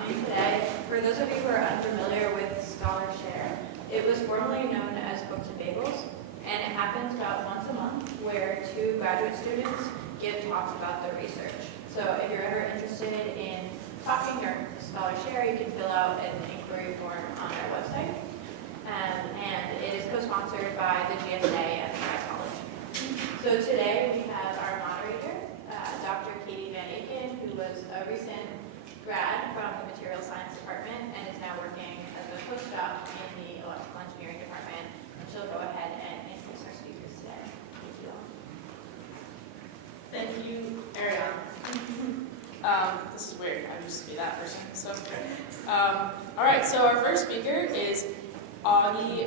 talking today. For those of you who are unfamiliar with ScholarShare, it was formerly known as Books and Bagels, and it happens about once a month where 2 graduate students give talks about their research. So if you're ever interested in talking or ScholarShare, you can fill out an inquiry form on our website. And it is co-sponsored by the GSA and the College. So today we have our moderator, Dr. Katie Van Aken, who was a recent grad from the Material Science Department and is now working as a postdoc in the Electrical Engineering Department. And she'll go ahead and introduce our speakers today. Thank you all. Thank you, Ariana. This is weird. I used to be that person. So great. All right. So our first speaker is Augie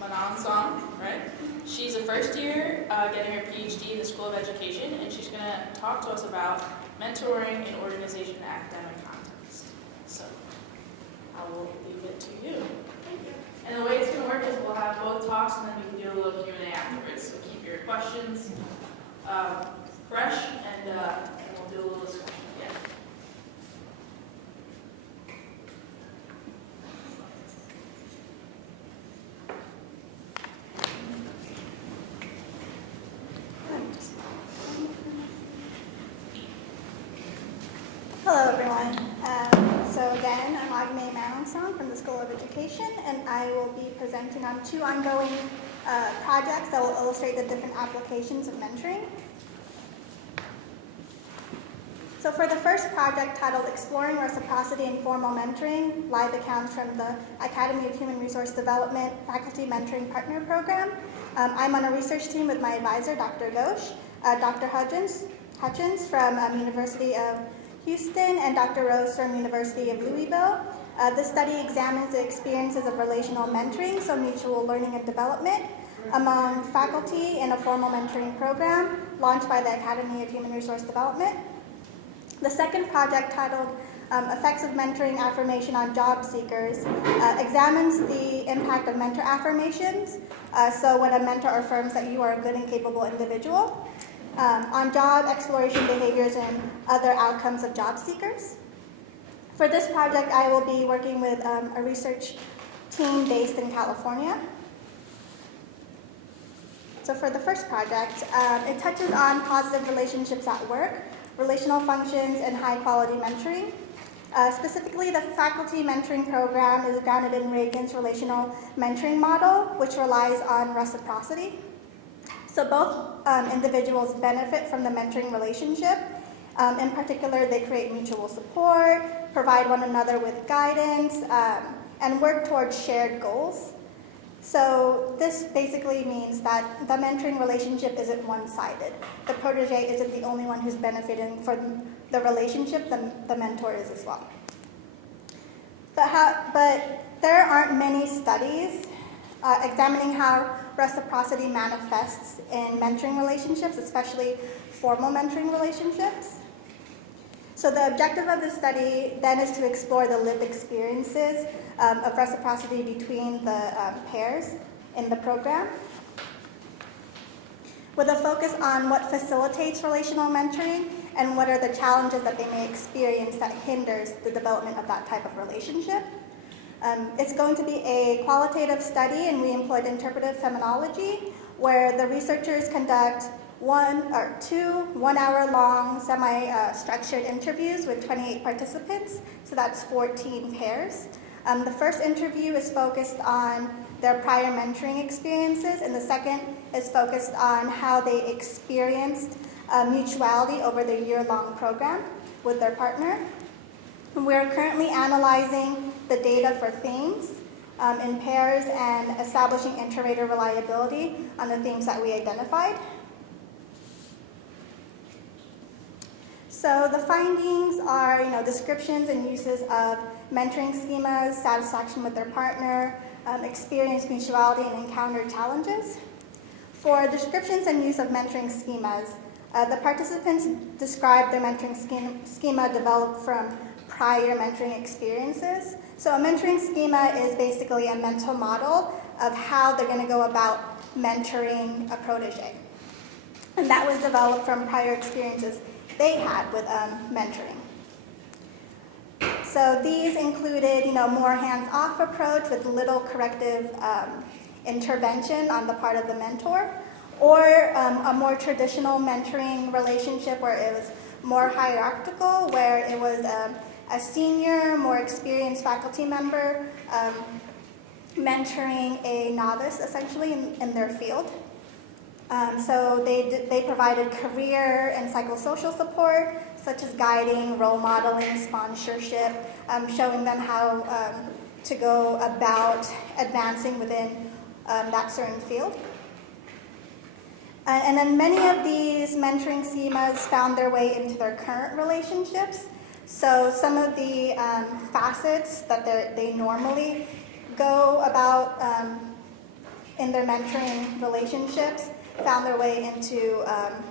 Manansong, right? She's a first year getting her PhD in the School of Education, and she's going to talk to us about mentoring in organization and academic context. So I will leave it to you. Thank you. And the way it's going to work is we'll have both talks, and then we can do a little Q&A afterwards. So keep your questions fresh, and we'll do a little discussion again. Hello, everyone. So again, I'm Agme Manansong from the School of Education, and I will be presenting on 2 ongoing projects that will illustrate the different applications of mentoring. So for the first project, titled Exploring Reciprocity and Formal Mentoring, live accounts from the Academy of Human Resource Development Faculty Mentoring Partner Program, I'm on a research team with my advisor, Dr. Ghosh, Dr. Hutchins from University of Houston, and Dr. Rose from University of Louisville. This study examines the experiences of relational mentoring, so mutual learning and development, among faculty in a formal mentoring program launched by the Academy of Human Resource Development. The second project, titled Effects of Mentoring Affirmation on Job Seekers, examines the impact of mentor affirmations, so when a mentor affirms that you are a good and capable individual, on job exploration behaviors and other outcomes of job seekers. For this project, I will be working with a research team based in California. So for the first project, it touches on positive relationships at work, relational functions, and high-quality mentoring. Specifically, the faculty mentoring program is grounded in Reagan's relational mentoring model, which relies on reciprocity. So both individuals benefit from the mentoring relationship. In particular, they create mutual support, provide one another with guidance, and work towards shared goals. So this basically means that the mentoring relationship isn't one-sided. The protege isn't the only one who's benefiting from the relationship, the mentor is as well. But there aren't many studies examining how reciprocity manifests in mentoring relationships, especially formal mentoring relationships. So the objective of this study then is to explore the lived experiences of reciprocity between the pairs in the program, with a focus on what facilitates relational mentoring and what are the challenges that they may experience that hinders the development of that type of relationship. It's going to be a qualitative study, and we employed interpretive fenomenology, where the researchers conduct 1 or 2 one-hour-long semi-structured interviews with 28 participants, so that's 14 pairs. The first interview is focused on their prior mentoring experiences, and the second is focused on how they experienced mutuality over the year-long program with their partner. We're currently analyzing the data for themes in pairs and establishing inter-rater reliability on the themes that we identified. So the findings are, descriptions and uses of mentoring schemas, satisfaction with their partner, experience mutuality, and encounter challenges. For descriptions and use of mentoring schemas, the participants describe their mentoring schema developed from prior mentoring experiences. So a mentoring schema is basically a mental model of how they're going to go about mentoring a protege. And that was developed from prior experiences they had with mentoring. So these included, more hands-off approach with little corrective intervention on the part of the mentor, or a more traditional mentoring relationship where it was more hierarchical, where it was a senior, more experienced faculty member mentoring a novice, essentially, in their field. So they provided career and psychosocial support, such as guiding, role modeling, sponsorship, showing them how to go about advancing within that certain field. And then many of these mentoring schemas found their way into their current relationships. So some of the facets that they normally go about in their mentoring relationships found their way into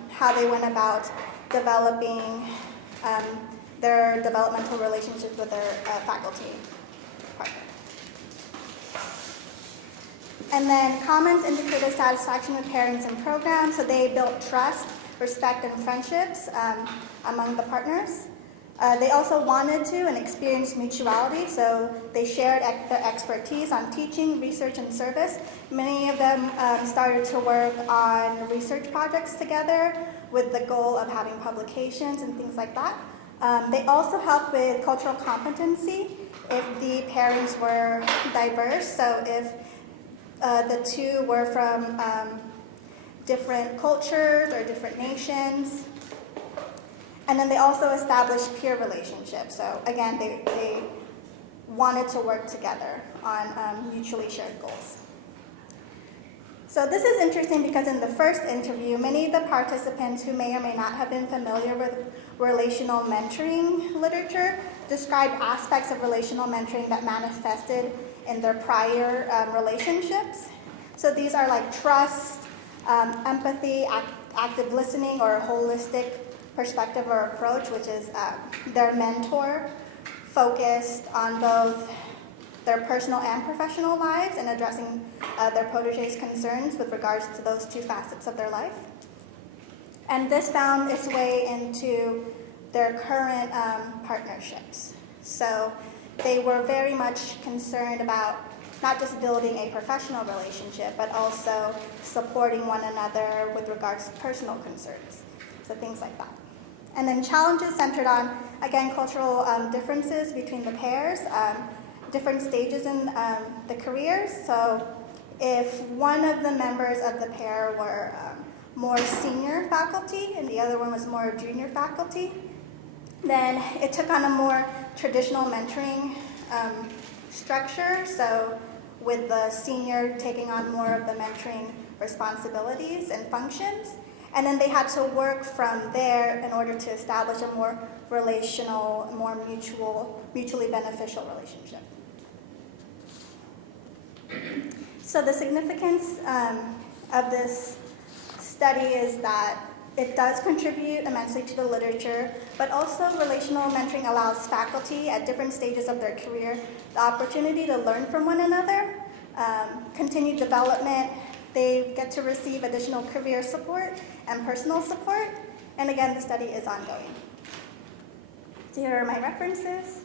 how they went about developing their developmental relationships with their faculty partner. And then comments indicated satisfaction with pairings and programs, so they built trust, respect, and friendships among the partners. They also wanted to and experienced mutuality, so they shared their expertise on teaching, research, and service. Many of them started to work on research projects together with the goal of having publications and things like that. They also helped with cultural competency if the pairings were diverse, so if the two were from different cultures or different nations. And then they also established peer relationships. So again, they wanted to work together on mutually shared goals. So this is interesting because in the first interview, many of the participants who may or may not have been familiar with relational mentoring literature described aspects of relational mentoring that manifested in their prior relationships. So these are like trust, empathy, active listening, or a holistic perspective or approach, which is their mentor focused on both their personal and professional lives and addressing their protégés' concerns with regards to those two facets of their life. And this found its way into their current partnerships. So they were very much concerned about not just building a professional relationship, but also supporting one another with regards to personal concerns. So things like that. And then challenges centered on, again, cultural differences between the pairs, different stages in the careers. So if one of the members of the pair were more senior faculty and the other one was more junior faculty, then it took on a more traditional mentoring structure. So with the senior taking on more of the mentoring responsibilities and functions. And then they had to work from there in order to establish a more relational, more mutually beneficial relationship. So the significance of this study is that it does contribute immensely to the literature, but also relational mentoring allows faculty at different stages of their career the opportunity to learn from one another, continue development. They get to receive additional career support and personal support. And again, the study is ongoing. So here are my references.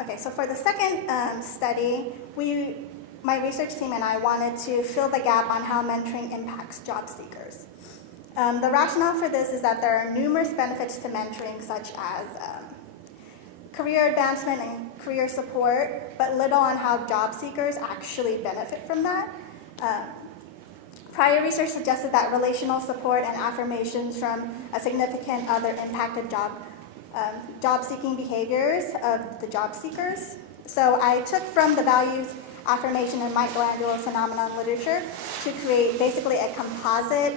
Okay, so for the second study, my research team and I wanted to fill the gap on how mentoring impacts job seekers. The rationale for this is that there are numerous benefits to mentoring, such as career advancement and career support, but little on how job seekers actually benefit from that. Prior research suggested that relational support and affirmations from a significant other impacted job-seeking behaviors of the job seekers. So I took from the values, affirmation, and Michelangelo phenomenon literature to create basically a composite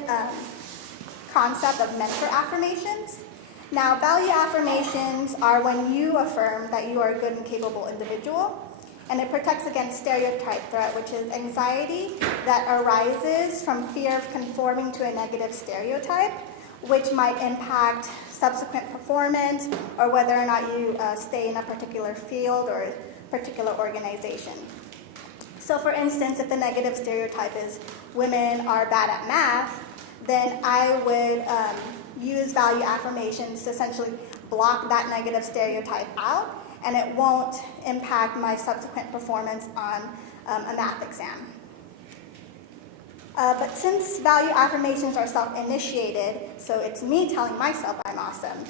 concept of mentor affirmations. Now, value affirmations are when you affirm that you are a good and capable individual, and it protects against stereotype threat, which is anxiety that arises from fear of conforming to a negative stereotype, which might impact subsequent performance or whether or not you stay in a particular field or a particular organization. So for instance, if the negative stereotype is women are bad at math, then I would use value affirmations to essentially block that negative stereotype out, and it won't impact my subsequent performance on a math exam. But since value affirmations are self-initiated, so it's me telling myself I'm awesome,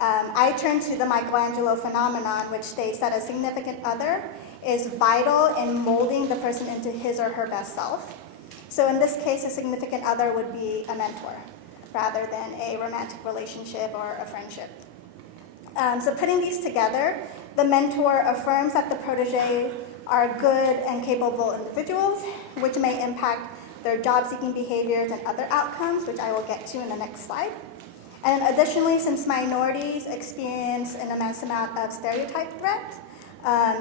I turn to the Michelangelo phenomenon, which states that a significant other is vital in molding the person into his or her best self. So in this case, a significant other would be a mentor, rather than a romantic relationship or a friendship. So putting these together, the mentor affirms that the protege are good and capable individuals, which may impact their job-seeking behaviors and other outcomes, which I will get to in the next slide. And additionally, since minorities experience an immense amount of stereotype threat,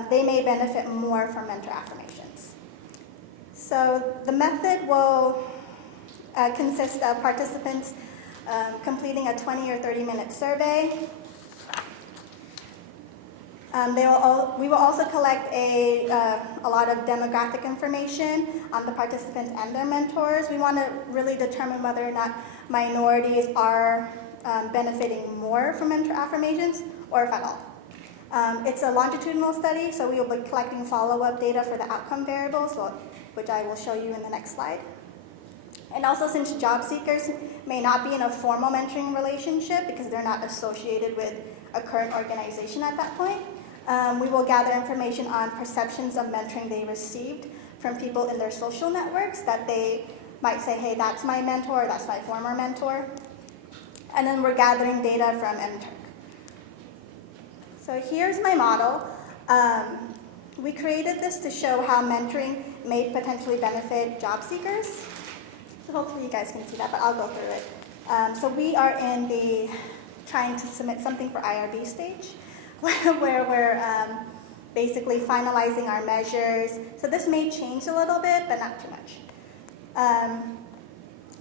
they may benefit more from mentor affirmations. So the method will consist of participants completing a 20 or 30-minute survey. We will also collect a lot of demographic information on the participants and their mentors. We want to really determine whether or not minorities are benefiting more from mentor affirmations, or if at all. It's a longitudinal study, so we will be collecting follow-up data for the outcome variables, which I will show you in the next slide. And also, since job seekers may not be in a formal mentoring relationship because they're not associated with a current organization at that point, we will gather information on perceptions of mentoring they received from people in their social networks that they might say, hey, that's my mentor, that's my former mentor. And then we're gathering data from MTurk. So here's my model. We created this to show how mentoring may potentially benefit job seekers. So hopefully you guys can see that, but I'll go through it. So we are in the trying to submit something for AHRD stage, where we're basically finalizing our measures. So this may change a little bit, but not too much.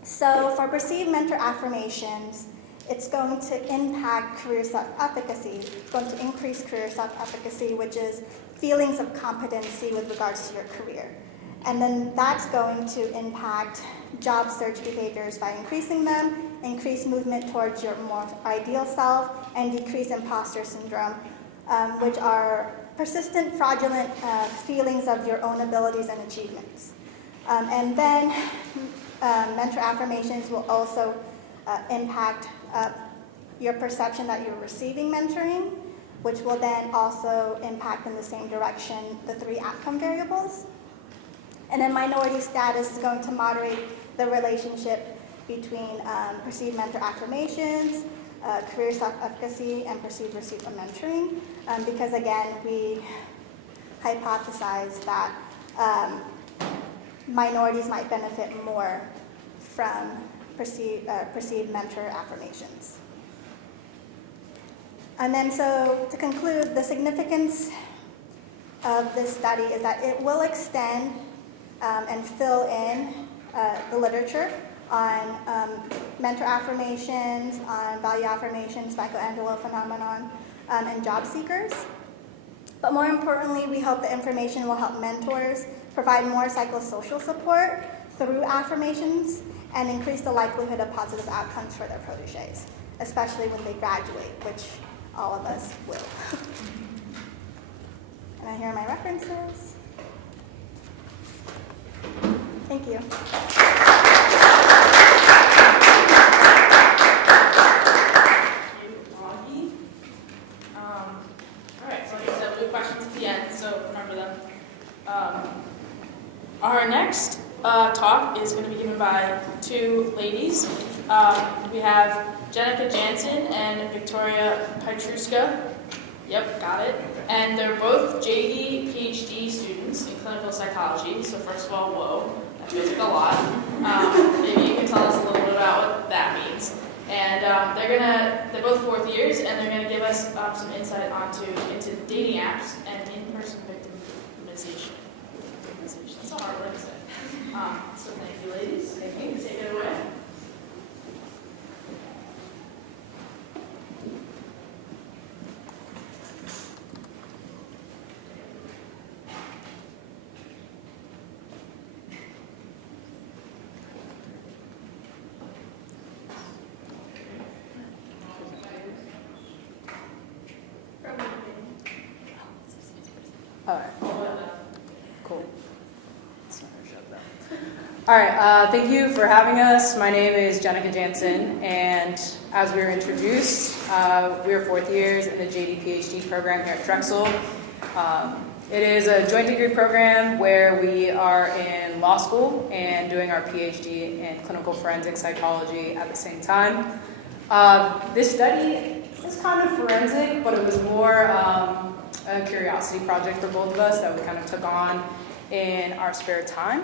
So for perceived mentor affirmations, it's going to impact career self-efficacy. It's going to increase career self-efficacy, which is feelings of competency with regards to your career. And then that's going to impact job search behaviors by increasing them, increase movement towards your more ideal self, and decrease imposter syndrome, which are persistent, fraudulent feelings of your own abilities and achievements. And then mentor affirmations will also impact your perception that you're receiving mentoring, which will then also impact in the same direction the 3 outcome variables. And then minority status is going to moderate the relationship between perceived mentor affirmations, career self-efficacy, and perceived receipt of mentoring, because again, we hypothesize that minorities might benefit more from perceived mentor affirmations. And then so to conclude, the significance of this study is that it will extend and fill in the literature on mentor affirmations, on value affirmations, Michelangelo phenomenon, and job seekers. But more importantly, we hope the information will help mentors provide more psychosocial support through affirmations and increase the likelihood of positive outcomes for their proteges, especially when they graduate, which all of us will. And here are my references. Thank you. All right, so like I said, we'll do questions at the end, so remember them. Our next talk is going to be given by 2 ladies. We have Jenica Jansen and Victoria Pietruska. Yep, got it. And they're both JD PhD students in clinical psychology. So first of all, whoa, that feels like a lot. Maybe you can tell us a little bit about what that means. And they're both 4th years, and they're gonna give us some insight into dating apps and in-person victimization. That's a hard word to say. So thank you, ladies. Thank you. Take it away. All right. Cool. It's not gonna shut down. All right. Thank you for having us. My name is Jenica Jansen, and as we were introduced, we are fourth years in the JD PhD program here at Drexel. It is a joint degree program where we are in law school and doing our PhD in clinical forensic psychology at the same time. This study is kind of forensic, but it was more a curiosity project for both of us that we kind of took on in our spare time.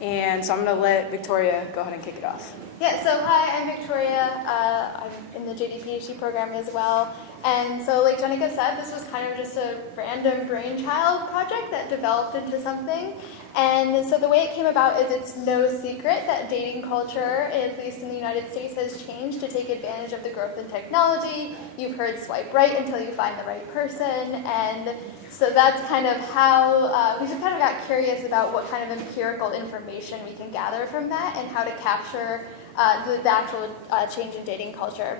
And so I'm going to let Victoria go ahead and kick it off. Yeah, so hi, I'm Victoria. I'm in the JD PhD program as well. And so like Jenica said, this was kind of just a random brainchild project that developed into something. And so the way it came about is it's no secret that dating culture, at least in the United States, has changed to take advantage of the growth in technology. You've heard swipe right until you find the right person. And so that's kind of how we just kind of got curious about what kind of empirical information we can gather from that and how to capture the actual change in dating culture.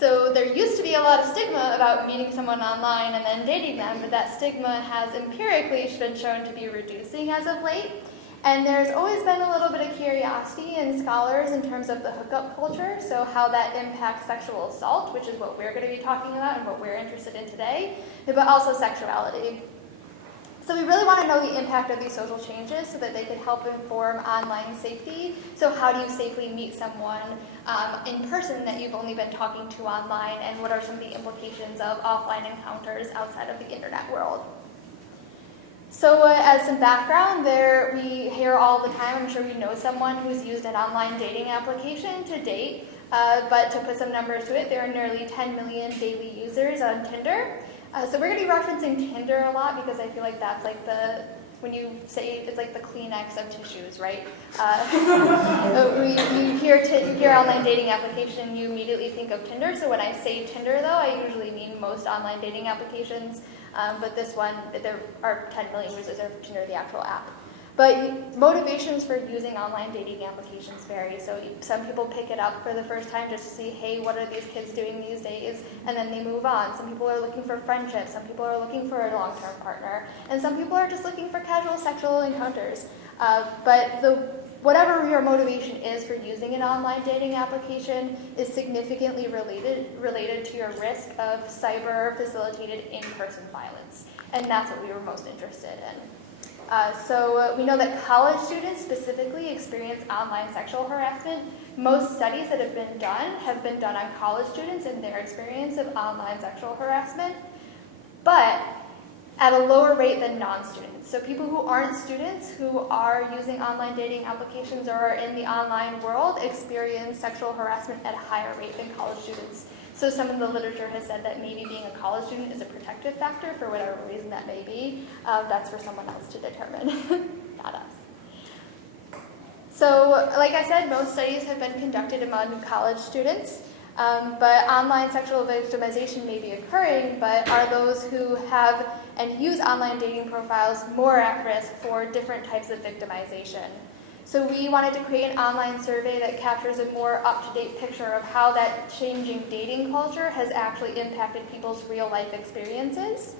So there used to be a lot of stigma about meeting someone online and then dating them, but that stigma has empirically been shown to be reducing as of late. And there's always been a little bit of curiosity in scholars in terms of the hookup culture, so how that impacts sexual assault, which is what we're going to be talking about and what we're interested in today, but also sexuality. So we really want to know the impact of these social changes so that they can help inform online safety. So how do you safely meet someone in person that you've only been talking to online, and what are some of the implications of offline encounters outside of the internet world? So as some background, we hear all the time, I'm sure we know someone who's used an online dating application to date, but to put some numbers to it, there are nearly 10 million daily users on Tinder. So we're going to be referencing Tinder a lot because I feel like that's like when you say it's like the Kleenex of tissues, right? You hear online dating application, you immediately think of Tinder. So when I say Tinder, though, I usually mean most online dating applications. But this one, there are 10 million users of Tinder, the actual app. But motivations for using online dating applications vary. So some people pick it up for the first time just to see, hey, what are these kids doing these days? And then they move on. Some people are looking for friendship. Some people are looking for a long-term partner. And some people are just looking for casual sexual encounters. Whatever your motivation is for using an online dating application is significantly related to your risk of cyber-facilitated in-person violence. And that's what we were most interested in. So we know that college students specifically experience online sexual harassment. Most studies that have been done on college students and their experience of online sexual harassment, but at a lower rate than non-students. So people who aren't students, who are using online dating applications or are in the online world, experience sexual harassment at a higher rate than college students. So some of the literature has said that maybe being a college student is a protective factor for whatever reason that may be. That's for someone else to determine, not us. So like I said, most studies have been conducted among college students, but online sexual victimization may be occurring, but are those who have and use online dating profiles more at risk for different types of victimization? So we wanted to create an online survey that captures a more up-to-date picture of how that changing dating culture has actually impacted people's real-life experiences,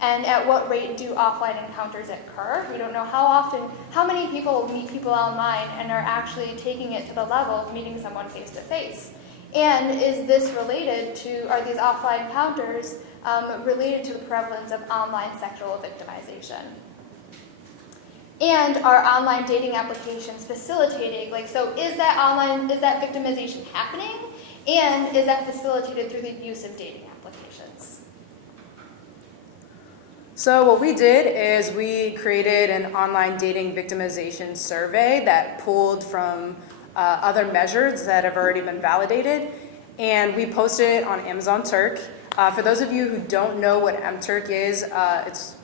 and at what rate do offline encounters occur. We don't know how many people meet people online and are actually taking it to the level of meeting someone face-to-face. And is this are these offline encounters related to the prevalence of online sexual victimization? And are online dating applications facilitating, so is that victimization happening? And is that facilitated through the use of dating applications? So what we did is we created an online dating victimization survey that pulled from other measures that have already been validated, and we posted it on Amazon Turk. For those of you who don't know what MTurk is, it's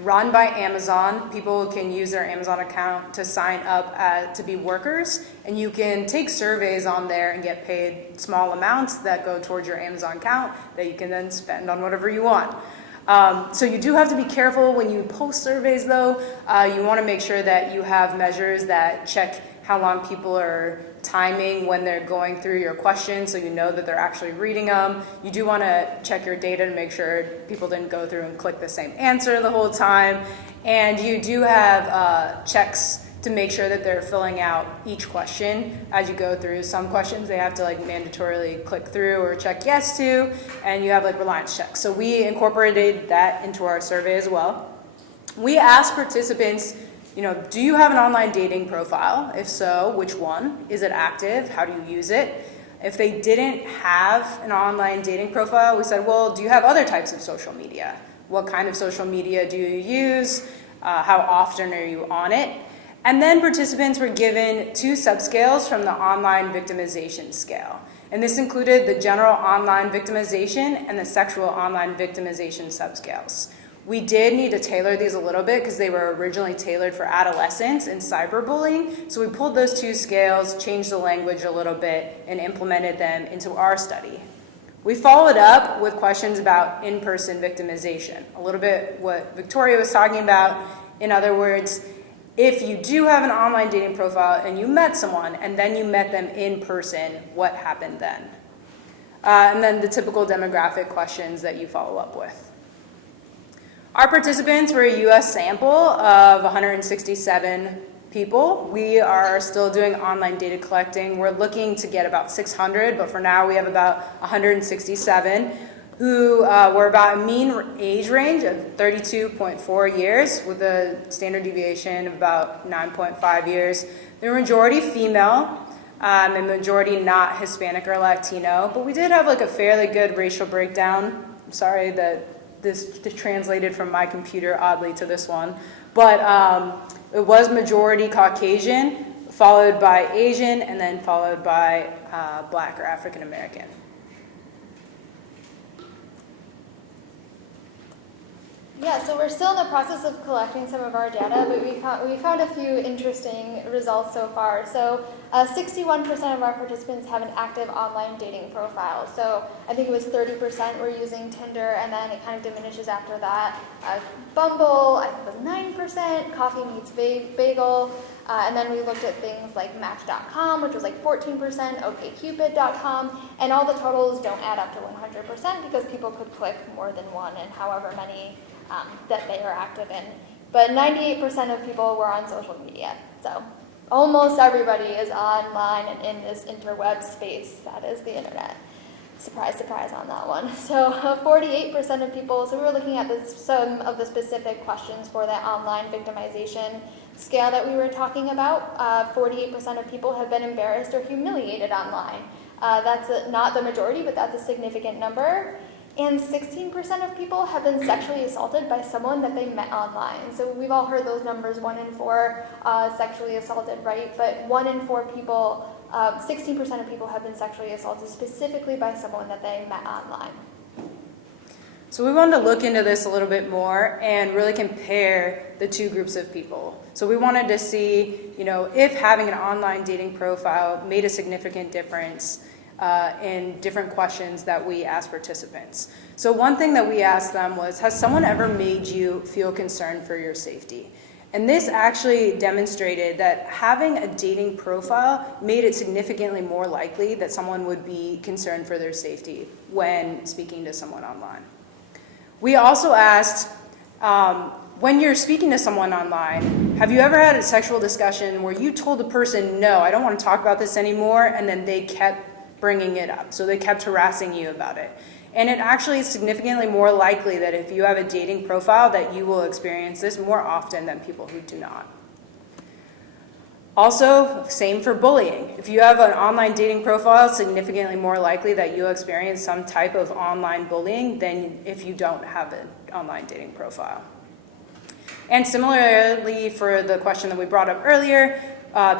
run by Amazon. People can use their Amazon account to sign up to be workers, and you can take surveys on there and get paid small amounts that go towards your Amazon account that you can then spend on whatever you want. So you do have to be careful when you post surveys, though. You want to make sure that you have measures that check how long people are timing when they're going through your questions so you know that they're actually reading them. You do want to check your data to make sure people didn't go through and click the same answer the whole time. And you do have checks to make sure that they're filling out each question as you go through. Some questions they have to like mandatorily click through or check yes to, and you have like reliance checks. So we incorporated that into our survey as well. We asked participants, do you have an online dating profile? If so, which one? Is it active? How do you use it? If they didn't have an online dating profile, we said, well, do you have other types of social media? What kind of social media do you use? How often are you on it? And then participants were given 2 subscales from the online victimization scale. And this included the general online victimization and the sexual online victimization subscales. We did need to tailor these a little bit because they were originally tailored for adolescents and cyberbullying. So we pulled those 2 scales, changed the language a little bit, and implemented them into our study. We followed up with questions about in-person victimization, a little bit what Victoria was talking about. In other words, if you do have an online dating profile and you met someone and then you met them in person, what happened then? And then the typical demographic questions that you follow up with. Our participants were a US sample of 167 people. We are still doing online data collecting. We're looking to get about 600, but for now we have about 167 who were about a mean age range of 32.4 years with a standard deviation of about 9.5 years. They're majority female and majority not Hispanic or Latino, but we did have like a fairly good racial breakdown. I'm sorry that this translated from my computer oddly to this one, but it was majority Caucasian, followed by Asian, and then followed by Black or African American. Yeah, so we're still in the process of collecting some of our data, but we found a few interesting results so far. So 61% of our participants have an active online dating profile. So I think it was 30% were using Tinder, and then it kind of diminishes after that. Bumble, I think it was 9%, Coffee Meets Bagel, and then we looked at things like Match.com, which was like 14%, OkCupid.com, and all the totals don't add up to 100% because people could click more than one and however many that they are active in. But 98% of people were on social media. So almost everybody is online and in this interweb space that is the internet. Surprise, surprise on that one. So 48% of people, so we were looking at some of the specific questions for that online victimization scale that we were talking about. 48% of people have been embarrassed or humiliated online. That's not the majority, but that's a significant number. And 16% of people have been sexually assaulted by someone that they met online. So we've all heard those numbers, 1 in 4 sexually assaulted, right? But 1 in 4 people, 16% of people have been sexually assaulted specifically by someone that they met online. So we wanted to look into this a little bit more and really compare the 2 groups of people. So we wanted to see, if having an online dating profile made a significant difference in different questions that we asked participants. So one thing that we asked them was, has someone ever made you feel concerned for your safety? And this actually demonstrated that having a dating profile made it significantly more likely that someone would be concerned for their safety when speaking to someone online. We also asked, when you're speaking to someone online, have you ever had a sexual discussion where you told the person, no, I don't want to talk about this anymore, and then they kept bringing it up. So they kept harassing you about it. And it actually is significantly more likely that if you have a dating profile that you will experience this more often than people who do not. Also, same for bullying. If you have an online dating profile, it's significantly more likely that you'll experience some type of online bullying than if you don't have an online dating profile. And similarly, for the question that we brought up earlier,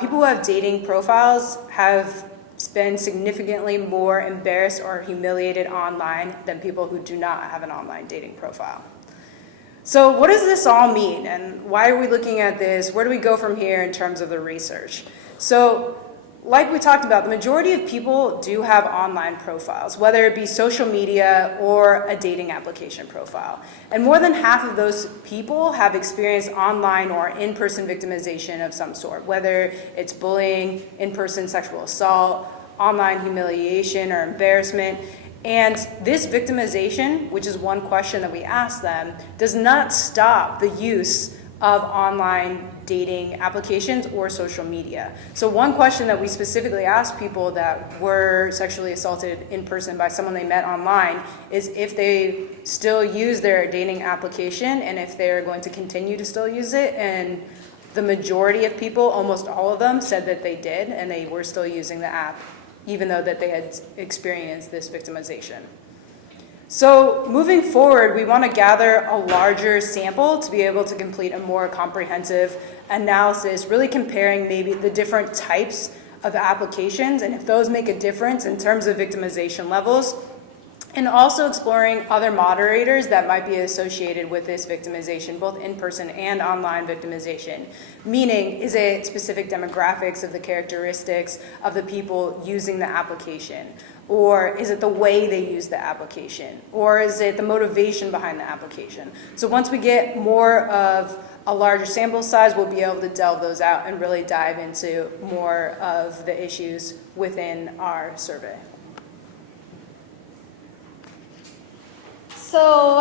people who have dating profiles have been significantly more embarrassed or humiliated online than people who do not have an online dating profile. So what does this all mean, and why are we looking at this? Where do we go from here in terms of the research? So like we talked about, the majority of people do have online profiles, whether it be social media or a dating application profile. And more than half of those people have experienced online or in-person victimization of some sort, whether it's bullying, in-person sexual assault, online humiliation or embarrassment. And this victimization, which is one question that we ask them, does not stop the use of online dating applications or social media. So one question that we specifically ask people that were sexually assaulted in person by someone they met online is if they still use their dating application and if they're going to continue to still use it. And the majority of people, almost all of them, said that they did and they were still using the app, even though that they had experienced this victimization. So moving forward, we want to gather a larger sample to be able to complete a more comprehensive analysis, really comparing maybe the different types of applications and if those make a difference in terms of victimization levels, and also exploring other moderators that might be associated with this victimization, both in-person and online victimization. Meaning, is it specific demographics of the characteristics of the people using the application? Or is it the way they use the application? Or is it the motivation behind the application? So once we get more of a larger sample size, we'll be able to delve those out and really dive into more of the issues within our survey. So,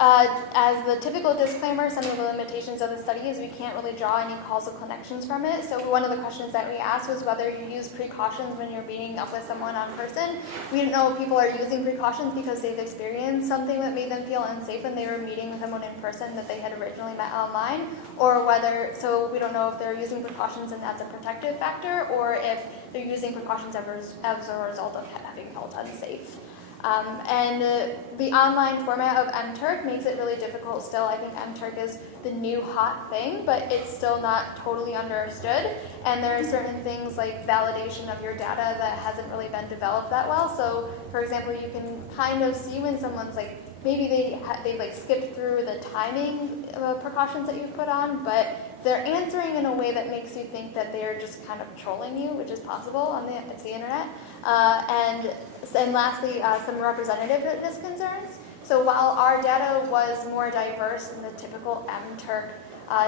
as the typical disclaimer, some of the limitations of the study is we can't really draw any causal connections from it. So one of the questions that we asked was whether you use precautions when you're meeting up with someone in person. We didn't know if people are using precautions because they've experienced something that made them feel unsafe when they were meeting with someone in person that they had originally met online, or whether, so we don't know if they're using precautions and that's a protective factor, or if they're using precautions as a result of having felt unsafe. The online format of MTurk makes it really difficult still. I think MTurk is the new hot thing, but it's still not totally understood. And there are certain things like validation of your data that hasn't really been developed that well. So, for example, you can kind of see when someone's like, maybe they like skipped through the timing precautions that you've put on, but they're answering in a way that makes you think that they're just kind of trolling you, which is possible on the internet. And lastly, some representativeness concerns. So while our data was more diverse than the typical MTurk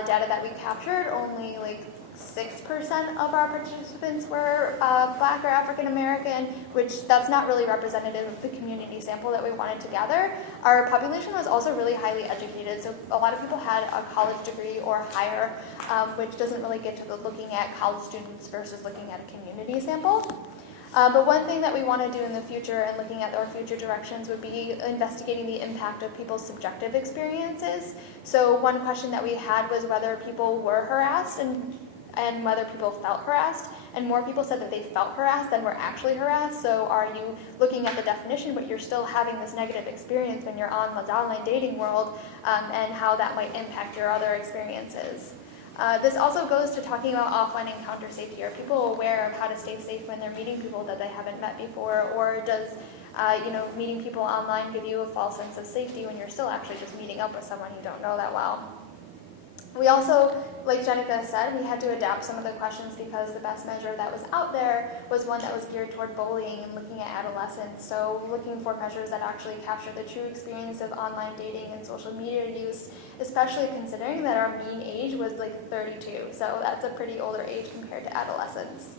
data that we captured, only like 6% of our participants were Black or African American, which that's not really representative of the community sample that we wanted to gather. Our population was also really highly educated, so a lot of people had a college degree or higher, which doesn't really get to the looking at college students versus looking at a community sample. But one thing that we want to do in the future and looking at our future directions would be investigating the impact of people's subjective experiences. So one question that we had was whether people were harassed and whether people felt harassed. And more people said that they felt harassed than were actually harassed. So are you looking at the definition, but you're still having this negative experience when you're on the online dating world, and how that might impact your other experiences. This also goes to talking about offline encounter safety. Are people aware of how to stay safe when they're meeting people that they haven't met before? Or does meeting people online give you a false sense of safety when you're still actually just meeting up with someone you don't know that well? We also, like Jenica said, we had to adapt some of the questions because the best measure that was out there was one that was geared toward bullying and looking at adolescents. So looking for measures that actually capture the true experience of online dating and social media use, especially considering that our mean age was like 32. So that's a pretty older age compared to adolescents.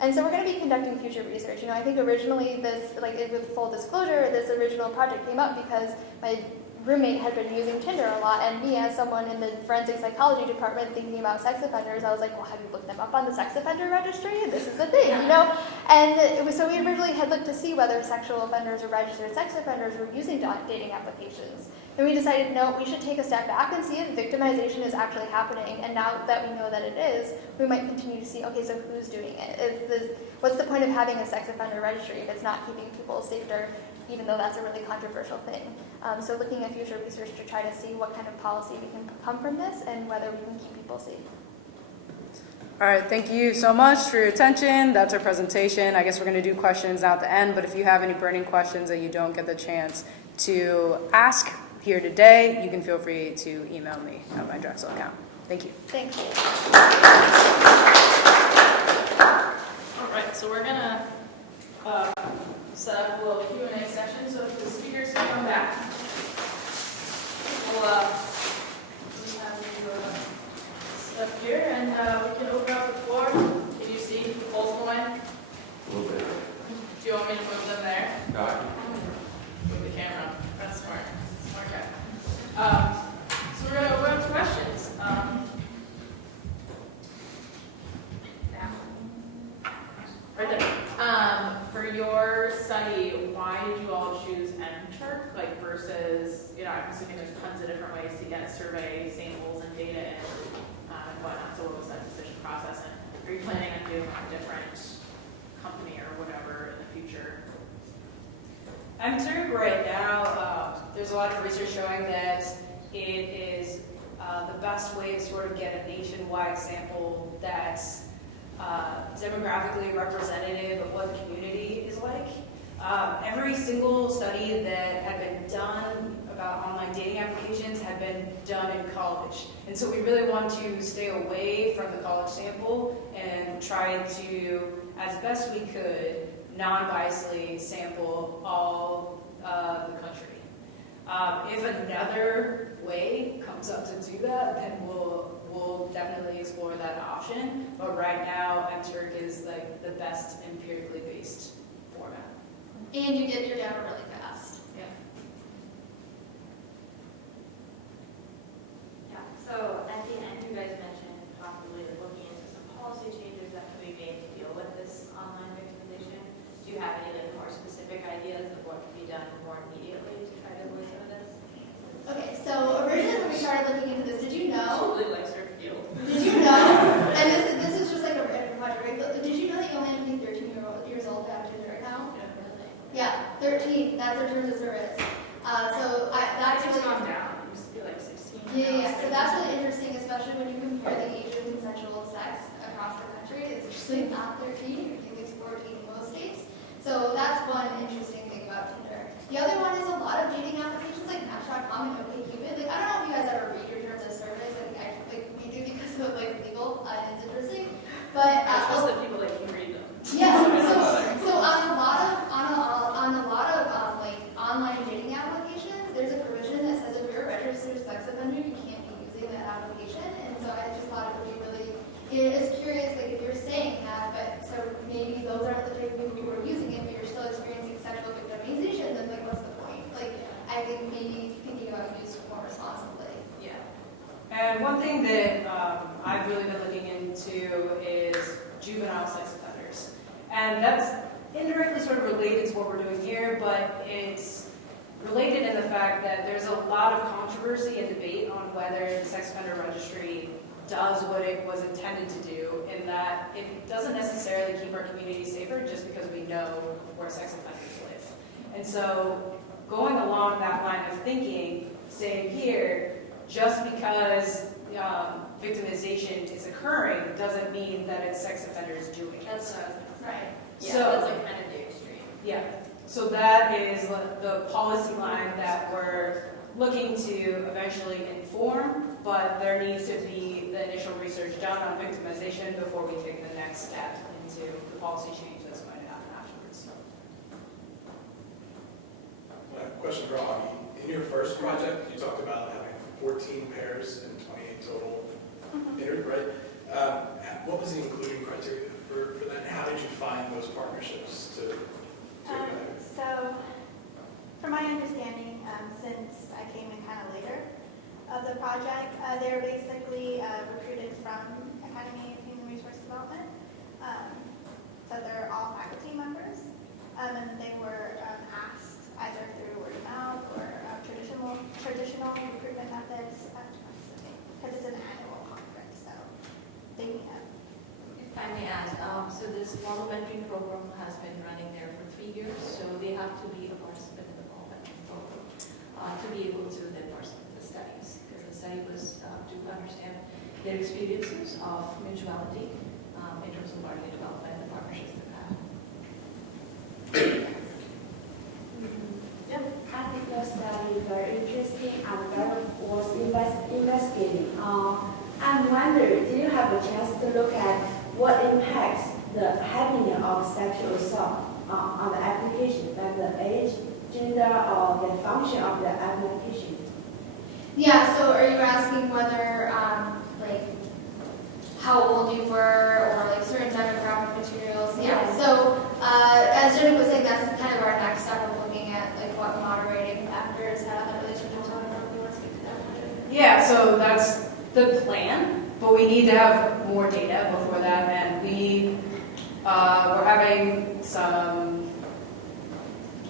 And so we're going to be conducting future research. I think originally this, with full disclosure, this original project came up because my roommate had been using Tinder a lot, and me as someone in the forensic psychology department thinking about sex offenders, I was like, well, have you looked them up on the sex offender registry? This is the thing, And so we originally had looked to see whether sexual offenders or registered sex offenders were using dating applications. And we decided, no, we should take a step back and see if victimization is actually happening. And now that we know that it is, we might continue to see, okay, so who's doing it? What's the point of having a sex offender registry if it's not keeping people safer, even though that's a really controversial thing? So looking at future research to try to see what kind of policy we can come from this and whether we can keep people safe. All right, thank you so much for your attention. That's our presentation. I guess we're going to do questions at the end, but if you have any burning questions that you don't get the chance to ask here today, you can feel free to email me at my Drexel account. Thank you. Thanks. right, so we're gonna set up a little Q&A session, so if the speakers can come back, we'll just have you step here, and we can open up the floor. Can you see both of mine? A little bit. Do you want me to move them there? Got it. Move the camera. That's smart. Smart guy. So we're gonna open up to questions. Right there. For your study, why did you all choose MTurk, like versus, I'm assuming there's tons of different ways to get survey samples and data in and whatnot. So what was that decision process? And are you planning on doing a different company or whatever in the future? MTurk right now, there's a lot of research showing that it is the best way to sort of get a nationwide sample that's demographically representative of what the community is like. Every single study that had been done about online dating applications had been done in college. And so we really want to stay away from the college sample and try to, as best we could, non-biasly sample all the country. If another way comes up to do that, then we'll definitely explore that option. But right now, MTurk is like the best empirically based format. And you get your data really fast. Yeah. Yeah, so at the end, you guys mentioned possibly looking into some policy changes that could be made to deal with this online victimization. Do you have any more specific ideas of what can be done more immediately to try to avoid some of this? Okay, so originally when we started looking into this, did you know? She really likes her field. Did you know? And this is just like a random project, right? But did you know that you only have to be 13 years old to have Tinder right now? Yeah, 13. That's their terms of service. That's It's really gone down. It used to be like 16. yeah. So that's really interesting, especially when you compare the age of consensual sex across the country. It's usually not 13. I think it's 14 in most states. So that's one interesting thing about Tinder. The other one is a lot of dating applications like Match.com and OkCupid. Like I don't know if you guys ever read your terms of service. We do because of legal, and it's interesting. But That's just that people can read them. yeah. So on a lot of online dating applications, there's a provision that says if you're a registered sex offender, you can't be using that application. And so I just thought it would be really, it's curious, like if you're saying that, but so maybe those aren't the type of people who are using it, but you're still experiencing sexual victimization, then like what's the point? Like I think maybe thinking about use more responsibly. Yeah. And one thing that I've really been looking into is juvenile sex offenders. And that's indirectly sort of related to what we're doing here, but it's related in the fact that there's a lot of controversy and debate on whether the sex offender registry does what it was intended to do, in that it doesn't necessarily keep our community safer just because we know where sex offenders live. And so going along that line of thinking, saying here, just because victimization is occurring doesn't mean that it's sex offenders doing it. That's what I was gonna say. Right. Yeah, So- that's like kind of the extreme. Yeah, so that is the policy line that we're looking to eventually inform, but there needs to be the initial research done on victimization before we take the next step into the policy change that's going to happen afterwards. Question for Augie. In your first project, you talked about having 14 pairs and 28 total entered, right? What was the including criteria for that? How did you find those partnerships to So, from my understanding, since I came in kind of later of the project, they were basically recruited from Academy of Human Resource Development. So they're all faculty members, and they were asked either through word of mouth or traditional recruitment methods, because it's an annual conference, so they meet up. If I may add, so this formal mentoring program has been running there for 3 years, so they have to be a participant in the formal mentoring program to be able to then pursue the studies, because the study was to understand their experiences of mutuality in terms of learning and development and the partnerships they have. I think your study is very interesting and very worth investigating. I'm wondering, do you have a chance to look at what impacts the happening of sexual assault on the application, like the age, gender, or the function of the application. Yeah, so are you asking whether, like, how old you were or like certain demographic materials? Yeah, so as Jenny was saying, that's kind of our next step of looking at like what moderating factors have a relationship to. I don't know if you want to speak to that. Yeah, so that's the plan, but we need to have more data before that, and we're having some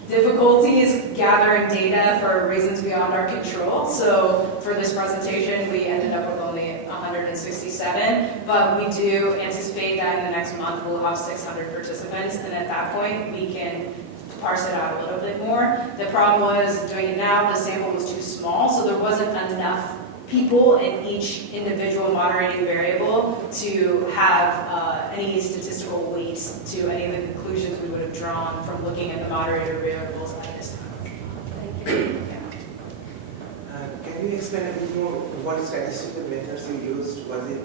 difficulties gathering data for reasons beyond our control. So for this presentation, we ended up with only 167, but we do anticipate that in the next month we'll have 600 participants, and at that point we can parse it out a little bit more. The problem was doing it now, the sample was too small, so there wasn't enough people in each individual moderating variable to have any statistical weight to any of the conclusions we would have drawn from looking at the moderator variables at this time. Thank you. Can you explain a bit more what statistical methods you used? Was it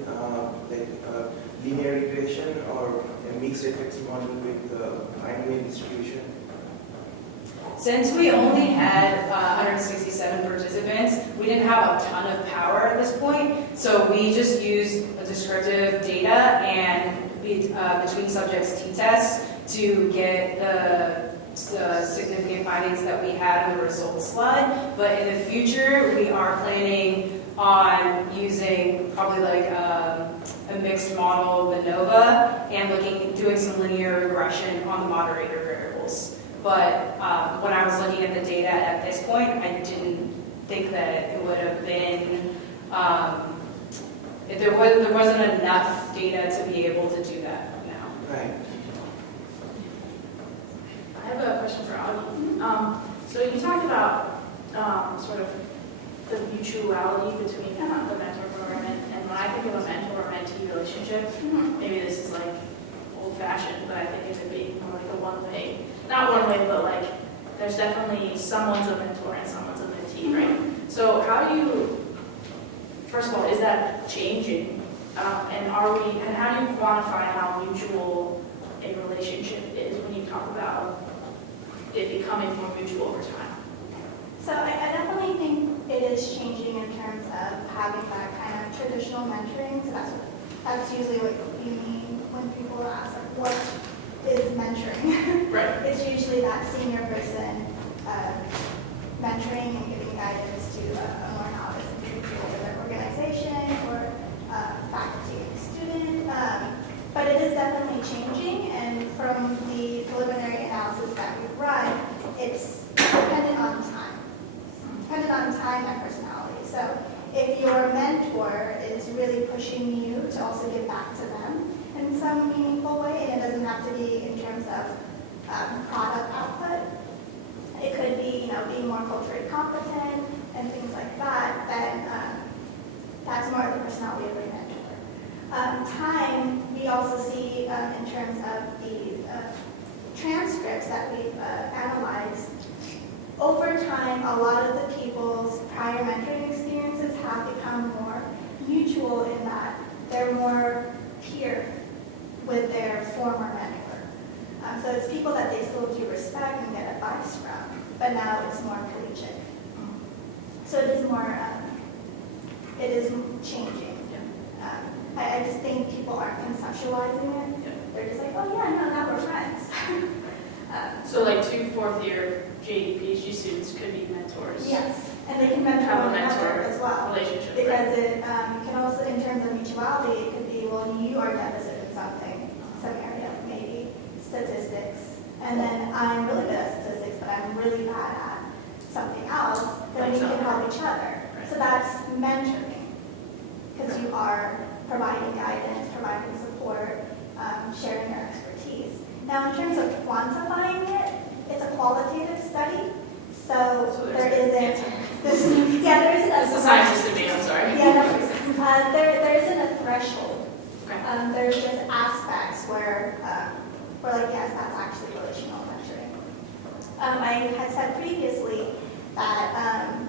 linear regression or a mixed effects model with binary distribution? Since we only had 167 participants, we didn't have a ton of power at this point, so we just used a descriptive data and between subjects t-tests to get the significant findings that we had in the results slide. But in the future, we are planning on using probably like a mixed model, ANOVA, and doing some linear regression on the moderator variables. But when I was looking at the data at this point, I didn't think that it would have been, there wasn't enough data to be able to do that now. Right. I have a question for Augie. So you talked about sort of the mutuality between the mentor program and when I think of a mentor-mentee relationship, maybe this is like old-fashioned, but I think it could be more like a one-way, not one-way, but like there's definitely someone's a mentor and someone's a mentee, right? So how do you, first of all, is that changing? And how do you quantify how mutual a relationship is when you talk about it becoming more mutual over time? So I definitely think it is changing in terms of having that kind of traditional mentoring. So that's usually what you mean when people ask, like, what is mentoring? Right. It's usually that senior person mentoring and giving guidance to a more novice individual in their organization or faculty and student. But it is definitely changing, and from the preliminary analysis that we've run, it's dependent on time. Dependent on time and personality. So if your mentor is really pushing you to also give back to them in some meaningful way, and it doesn't have to be in terms of product output, it could be, being more culturally competent and things like that, then that's more of the personality of your mentor. Time, we also see in terms of the transcripts that we've analyzed. Over time, a lot of the people's prior mentoring experiences have become more mutual in that they're more peer with their former mentor. So it's people that they still do respect and get advice from, but now it's more collegiate. So it is more, it is changing. I just think people aren't conceptualizing it. Yeah. They're just like, oh yeah, no, now we're friends. So like 2 fourth-year JD PhD students could be mentors. Yes, and they can mentor Have a one another mentor as well. relationship. Because it can also, in terms of mutuality, it could be, well, you are deficit in something, some area, maybe statistics, and then I'm really good at statistics, but I'm really bad at something else, then we can help each other. Right. So that's mentoring, because you are providing guidance, providing support, sharing your expertise. Now, in terms of quantifying it, it's a qualitative study, so there isn't this. Yeah, there isn't a. This is a scientist in me, I'm sorry. Yeah, no, there isn't a threshold. Okay. There's just aspects where we're like, yes, that's actually relational mentoring. I had said previously that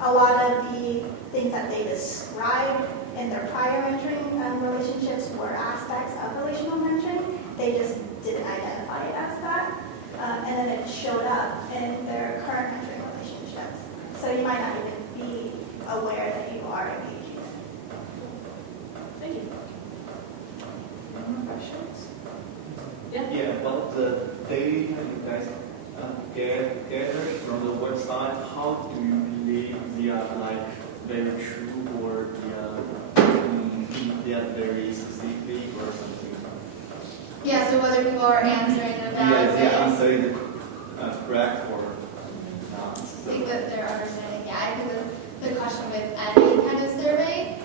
a lot of the things that they described in their prior mentoring relationships were aspects of relational mentoring. They just didn't identify it as that. And then it showed up in their current mentoring relationships. So you might not even be aware that you are engaging. Thank you. Any more questions? Yeah? Yeah, about the data you guys gather from the website, how do you believe they are like very true or they are very specific or something? Yeah, so whether people are answering a valid Yeah, they way. are answering the correct or not. I So. think that they're understanding. Yeah, I think that's the question with any kind of survey.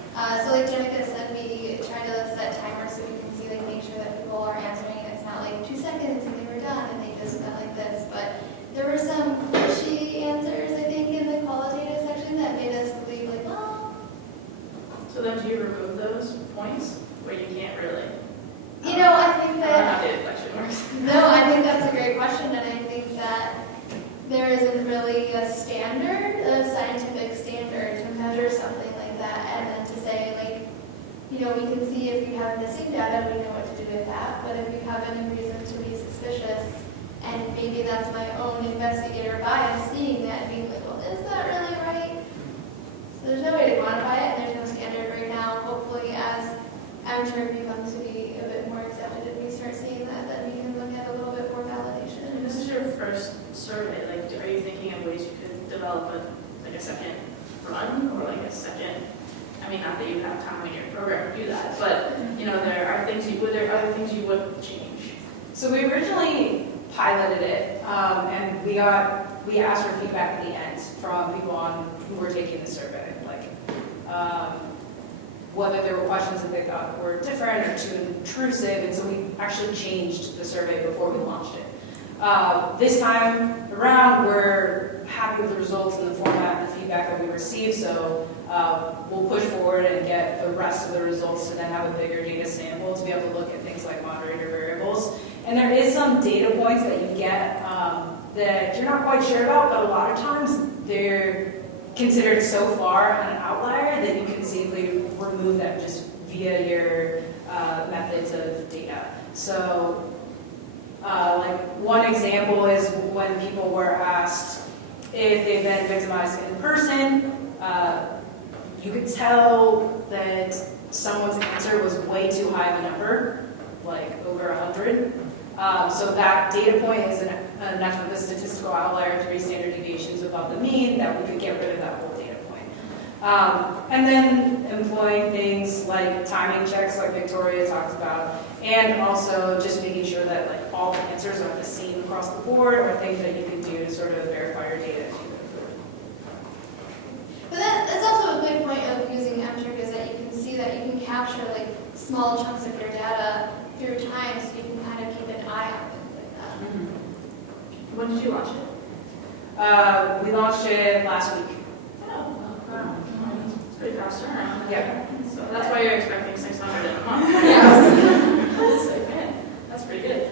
So like Jenica said, we try to set timers so we can see, like, make sure that people are answering. It's not like 2 seconds and they were done and they just went like this. But there were some pushy answers, I think, in the qualitative section that made us believe, like, oh. So then do you remove those points where you can't really? You know, I think I don't know that. how data collection works. No, I think that's a great question, and I think that there isn't really a standard, a scientific standard to measure something like that, and then to say, like, you know, we can see if you have missing data, we know what to do with that, but if you have any reason to be suspicious, and maybe that's my own investigator bias, seeing that and being like, well, is that really right? So there's no way to quantify it, and there's no standard right now. Hopefully, as AHRD becomes to be a bit more accepted, if we start seeing that, then we can look at a little bit more validation. And this is your first survey. Like, are you thinking of ways you could develop a second run or like a second? I mean, not that you have time in your program to do that, but you know, there are other things you would change. So we originally piloted it, and we asked for feedback at the end from people who were taking the survey, like whether there were questions that they thought were different or too intrusive, and so we actually changed the survey before we launched it. This time around, we're happy with the results and the format and the feedback that we received, so we'll push forward and get the rest of the results to then have a bigger data sample to be able to look at things like moderator variables. And there is some data points that you get that you're not quite sure about, but a lot of times they're considered so far an outlier that you can safely remove them just via your methods of data. So like one example is when people were asked if they've been victimized in person, you could tell that someone's answer was way too high of a number, like over 100. So that data point is enough of a statistical outlier, 3 standard deviations above the mean, that we could get rid of that whole data point. And then employing things like timing checks, like Victoria talks about, and also just making sure that like all the answers are the same across the board, or things that you can do to sort of verify your data as you go through. But that's also a good point of using AHRD, is that you can see that you can capture like small chunks of your data through time, so you can kind of keep an eye on things like that. Mm-hmm. When did you launch it? We launched it last week. Oh, wow. It's pretty fast turnaround. Yeah. So that's why you're expecting 600 in a month. That's okay. That's pretty good.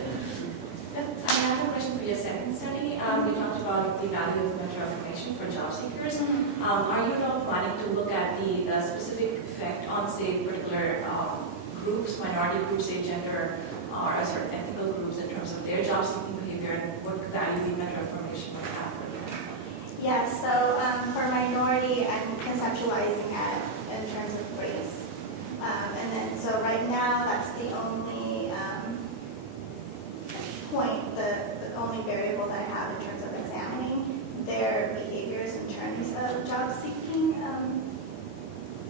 I have a question for your second study. We talked about the value of mentor affirmation for job seekers. Are you at all planning to look at the specific effect on, say, particular groups, minority groups, say gender or certain ethnical groups, in terms of their job seeking behavior, and what value the mentor affirmation would have for them? Yes, so for minority, I'm conceptualizing it in terms of race. And then, so right now, that's the only point, the only variable that I have in terms of examining their behaviors in terms of job seeking.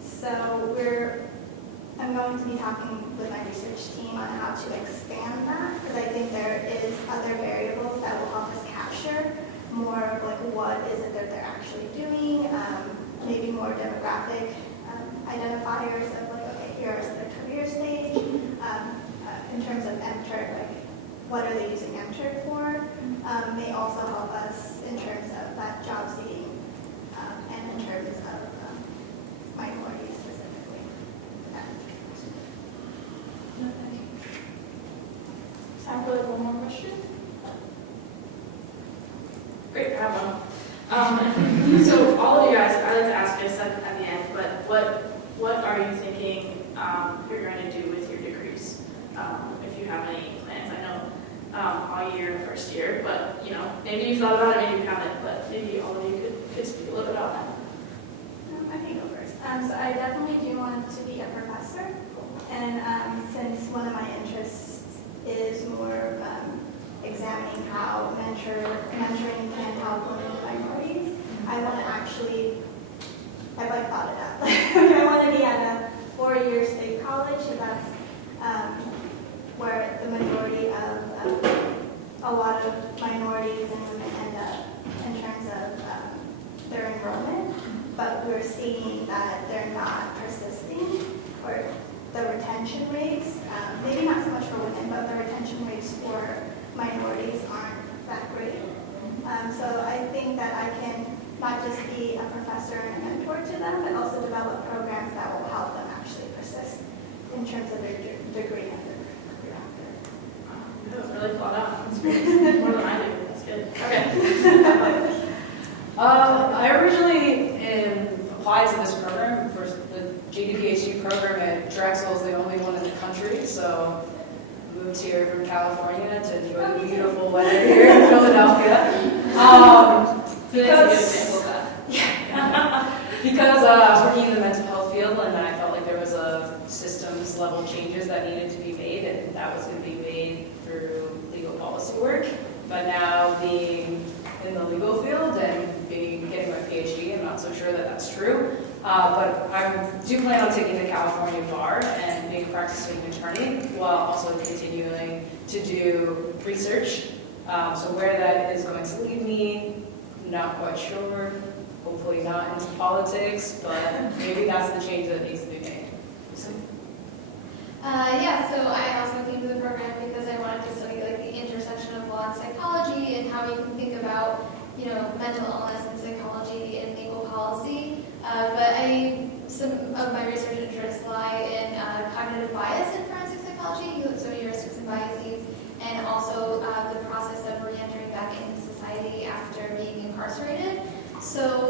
So I'm going to be talking with my research team on how to expand that, because I think there is other variables that will help us capture more of like what is it that they're actually doing, maybe more demographic identifiers of like, okay, here is their career stage, in terms of MTurk, like what are they using MTurk for, may also help us in terms of that job seeking and in terms of minorities specifically. Time for like one more question? Great, I have one. So all of you guys, I like to ask this at the end, but what are you thinking you're going to do with your degrees? If you have any plans, I know all year, first year, but maybe you've thought about it, maybe you haven't, but maybe all of you could speak a little bit about that. I can go first. So I definitely do want to be a professor, and since one of my interests is more examining how mentoring can help women and minorities, I want to actually, I've thought it out. I want to be at a 4-year state college, and that's where the majority of a lot of minorities and women end up in terms of their enrollment. But we're seeing that they're not persisting, or the retention rates, maybe not so much for women, but the retention rates for minorities aren't that great. So I think that I can not just be a professor and a mentor to them, but also develop programs that will help them actually persist in terms of their degree and their career after. That was really thought out. That's great. More than I do. That's good. Okay. I originally applied to this program for the JD-PhD program at Drexel. Is the only one in the country, so moved here from California to enjoy the beautiful weather here in Philadelphia. Because I was working in the mental health field, and I felt like there was a systems level changes that needed to be made, and that was going to be made through legal policy work. But now being in the legal field and getting my PhD, I'm not so sure that that's true. But I do plan on taking the California bar and being a practicing attorney while also continuing to do research. So where that is going to lead me, not quite sure. Hopefully not into politics, but maybe that's the change that needs to be made. So I also came to the program because I wanted to study the intersection of law and psychology and how we can think about mental illness and psychology and legal policy. But some of my research interests lie in cognitive bias in forensic psychology, so heuristics and biases, and also the process of re-entering back into society after being incarcerated. So